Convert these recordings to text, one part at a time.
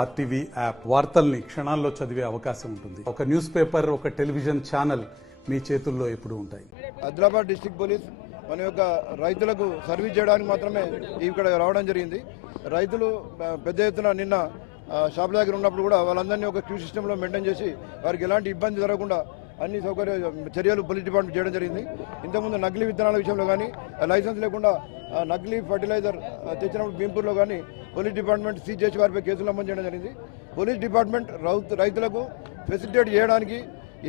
RTV app వార్తల్ని క్షణాల్లో చదివే అవకాశం ఉంటుంది. ఒక న్యూస్ పేపర్, ఒక టెలివిజన్ ఛానల్ మీ చేతుల్లో ఎప్పుడూ ఉంటాయి. ఆదిలాబాద్ డిస్ట్రిక్ట్ పోలీస్ మన యొక్క రైతులకు సర్వీస్ చేయడానికి మాత్రమే ఇక్కడ రావడం జరిగింది. రైతులు పెద్ద ఎత్తున నిన్న షాప్ దగ్గర ఉన్నప్పుడు కూడా వాళ్ళందరినీ ఒక క్యూ సిస్టంలో మెయింటైన్ చేసి వారికి ఎలాంటి ఇబ్బంది జరగకుండా అన్ని చర్యలు పోలీస్ డిపార్ట్మెంట్ చేయడం జరిగింది. ఇంతకుముందు నకిలీ విత్తనాల విషయంలో కానీ లైసెన్స్ లేకుండా నకిలీ ఫర్టిలైజర్ తెచ్చినప్పుడు భీంపూర్లో కానీ పోలీస్ డిపార్ట్మెంట్ సీజ్ చేసి వారిపై కేసులు నమోదు చేయడం జరిగింది. పోలీస్ డిపార్ట్మెంట్ రైతులకు ఫెసిలిటేట్ చేయడానికి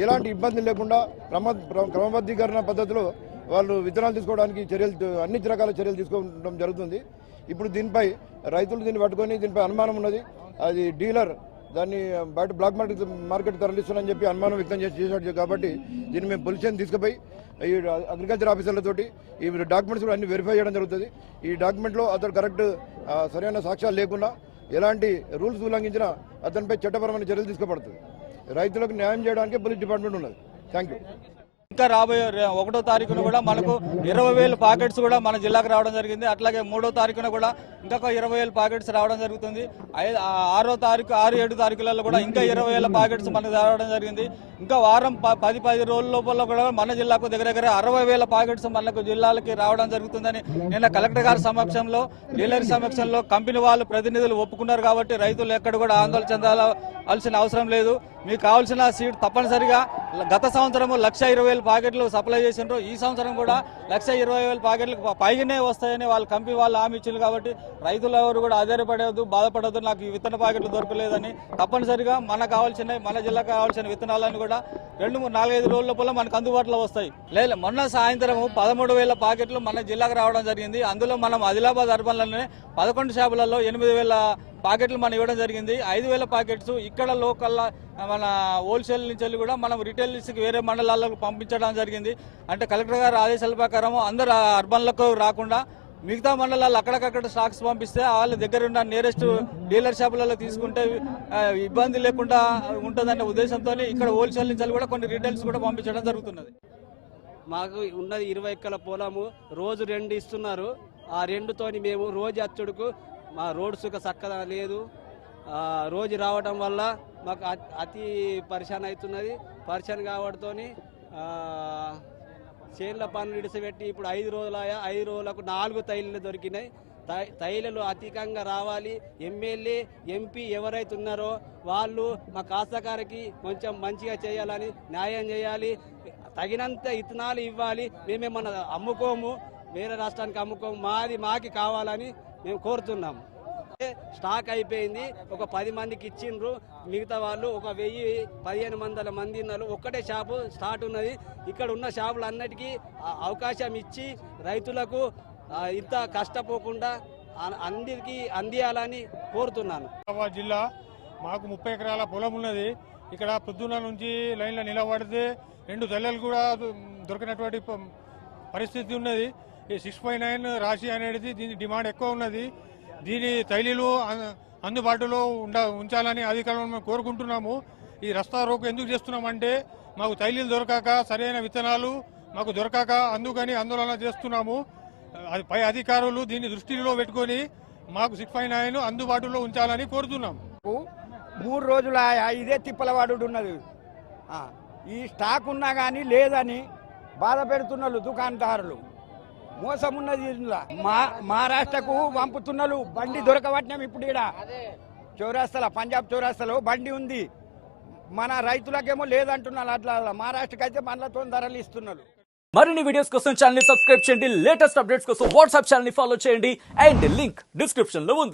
ఎలాంటి ఇబ్బంది లేకుండా క్రమబద్ధీకరణ పద్ధతిలో వాళ్ళు విత్తనాలు తీసుకోవడానికి అన్ని రకాల చర్యలు తీసుకోవడం జరుగుతుంది. ఇప్పుడు దీనిపై రైతులు దీన్ని పట్టుకొని దీనిపై అనుమానం ఉన్నది, అది డీలర్ దాన్ని బయట బ్లాక్ మార్కెట్ తరలిస్తున్నారని చెప్పి అనుమానం వ్యక్తం చేశాడు. కాబట్టి దీన్ని మేము పోలీసులను తీసుకుపోయి ఈ అగ్రికల్చర్ ఆఫీసర్లతోటి ఈ డాక్యుమెంట్స్ కూడా అన్ని వెరిఫై చేయడం జరుగుతుంది. ఈ డాక్యుమెంట్లో అతను కరెక్ట్ సరైన సాక్ష్యాలు లేకుండా ఎలాంటి రూల్స్ ఉల్లంఘించినా అతనిపై చట్టపరమైన చర్యలు తీసుకోబడుతుంది. రైతులకు న్యాయం చేయడానికి పోలీస్ డిపార్ట్మెంట్ ఉన్నది. Thank you. ఇంకా రాబోయే 1వ తారీఖున కూడా మనకు 20,000 ప్యాకెట్స్ కూడా మన జిల్లాకు రావడం జరిగింది. అట్లాగే 3వ తారీఖున కూడా ఇంకొక 20,000 ప్యాకెట్స్ రావడం జరుగుతుంది. 6వ తారీఖు 6-7 తారీఖులలో కూడా ఇంకా 20,000 ప్యాకెట్స్ మనకు రావడం జరిగింది. ఇంకా వారం 10 రోజుల లోపల కూడా మన జిల్లాకు దగ్గర 60,000 ప్యాకెట్స్ మనకు జిల్లాలకి రావడం జరుగుతుందని నిన్న కలెక్టర్ గారి సమక్షంలో, డీలర్ సమక్షంలో కంపెనీ వాళ్ళు ప్రతినిధులు ఒప్పుకున్నారు. కాబట్టి రైతులు ఎక్కడ కూడా ఆందోళన చెందాల్సిన అవసరం లేదు. మీకు కావాల్సిన సీడ్ తప్పనిసరిగా గత సంవత్సరం 1,20,000 ప్యాకెట్లు సప్లై చేసిండ్రు. ఈ సంవత్సరం కూడా 1,20,000 ప్యాకెట్లకు పైగానే వస్తాయని వాళ్ళ కంపెనీ వాళ్ళు హామీ ఇచ్చారు. కాబట్టి రైతులు ఎవరు కూడా ఆధారపడవద్దు, బాధపడవద్దు, నాకు ఈ విత్తన ప్యాకెట్లు దొరకలేదని. తప్పనిసరిగా మనకు కావాల్సిన, మన జిల్లాకు కావాల్సిన విత్తనాలను కూడా 2-4-5 రోజుల లోపల మనకు అందుబాటులో వస్తాయి. లేదు, మొన్న సాయంత్రం 13,000 ప్యాకెట్లు మన జిల్లాకు రావడం జరిగింది. అందులో మనం ఆదిలాబాద్ అర్బన్లోనే 11 షాపులలో 8,000 ప్యాకెట్లు మనం ఇవ్వడం జరిగింది. 5,000 ప్యాకెట్స్ ఇక్కడ లోకల్ మన హోల్సేల్ నుంచి కూడా మనం రిటైల్స్కి వేరే మండలాలకు పంపించడం జరిగింది. అంటే కలెక్టర్ గారి ఆదేశాల ప్రకారం అందరూ అర్బన్లకు రాకుండా మిగతా మండలాలు అక్కడికక్కడ స్టాక్స్ పంపిస్తే వాళ్ళ దగ్గర ఉన్న నియరెస్ట్ డీలర్ షాపులలో తీసుకుంటే ఇబ్బంది లేకుండా ఉంటుందనే ఉద్దేశంతో ఇక్కడ హోల్సేల్ నుంచి కూడా కొన్ని రిటైల్స్ కూడా పంపించడం జరుగుతున్నది. మాకు ఉన్నది 20 ఎకరాల పొలము, రోజు 2 ఇస్తున్నారు. ఆ 2తోని మేము రోజు అచ్చుడుకు మా రోడ్ సుఖ చక్కగా లేదు. రోజు రావడం వల్ల మాకు అతి పరిశాన్ అవుతున్నది. పరిశాన్ కావడంతో చేన్ల పనులు ఇడిసిపెట్టి ఇప్పుడు 5 రోజులయా, 5 రోజులకు 4 తైలీలు దొరికినాయి. తైలీలు అధికంగా రావాలి. ఎమ్మెల్యే, ఎంపీ ఎవరైతే ఉన్నారో వాళ్ళు మా కాస్తకారికి కొంచెం మంచిగా చేయాలని, న్యాయం చేయాలి. తగినంత ఇత్తనాలు ఇవ్వాలి. మేమేమన్నా అమ్ముకోము, వేరే రాష్ట్రానికి అమ్ముకోము, మాకి కావాలని మేము కోరుతున్నాము. స్టాక్ అయిపోయింది. ఒక 10 మందికి ఇచ్చిండ్రు. మిగతా వాళ్ళు ఒక 1,000-1,500 మంది ఉన్నారు. ఒక్కటే షాపు స్టార్ట్ ఉన్నది. ఇక్కడ ఉన్న షాపులు అన్నిటికీ అవకాశం ఇచ్చి రైతులకు ఇంత కష్టపోకుండా అందరికీ అందియాలని కోరుతున్నాను. జిల్లా మాకు 30 ఎకరాల పొలం ఉన్నది. ఇక్కడ పొద్దున్న నుంచి లైన్లో నిలబడితే 2 తెల్లలు కూడా దొరికినటువంటి పరిస్థితి ఉన్నది. ఈ 6.9 రాశి అనేది దీని డిమాండ్ ఎక్కువ ఉన్నది. దీని తైలీలు అందుబాటులో ఉంచాలని అధికారులను మేము కోరుకుంటున్నాము. ఈ రస్తా రోకు ఎందుకు చేస్తున్నామంటే మాకు తైలీలు దొరకాక, సరైన విత్తనాలు మాకు దొరకాక అందుకని ఆందోళన చేస్తున్నాము. పై అధికారులు దీన్ని దృష్టిలో పెట్టుకొని మాకు 6.9 అందుబాటులో ఉంచాలని కోరుతున్నాము. 3 రోజుల ఇదే తిప్పలవాడు ఉన్నది. ఈ స్టాక్ ఉన్నా కానీ లేదని బాధ పెడుతున్నారు దుకాణదారులు. మోసం ఉన్నది. మహారాష్ట్రకు పంపుతున్నారు. బండి దొరకబట్టినాం. ఇప్పుడు ఇక్కడ చౌరాస్తాల, పంజాబ్ చౌరాస్తాలో బండి ఉంది. మన రైతులకేమో లేదంటున్నారు. అట్లా మహారాష్ట్రకి అయితే మనలతో ధరలు ఇస్తున్నారు. మరిన్ని వీడియోస్ కోసం ఛానల్ ని సబ్స్క్రైబ్ చేయండి. లేటెస్ట్ అప్డేట్స్ కోసం వాట్సాప్ ఛానల్ ని ఫాలో చేయండి. అండ్ లింక్ డిస్క్రిప్షన్ లో ఉంది.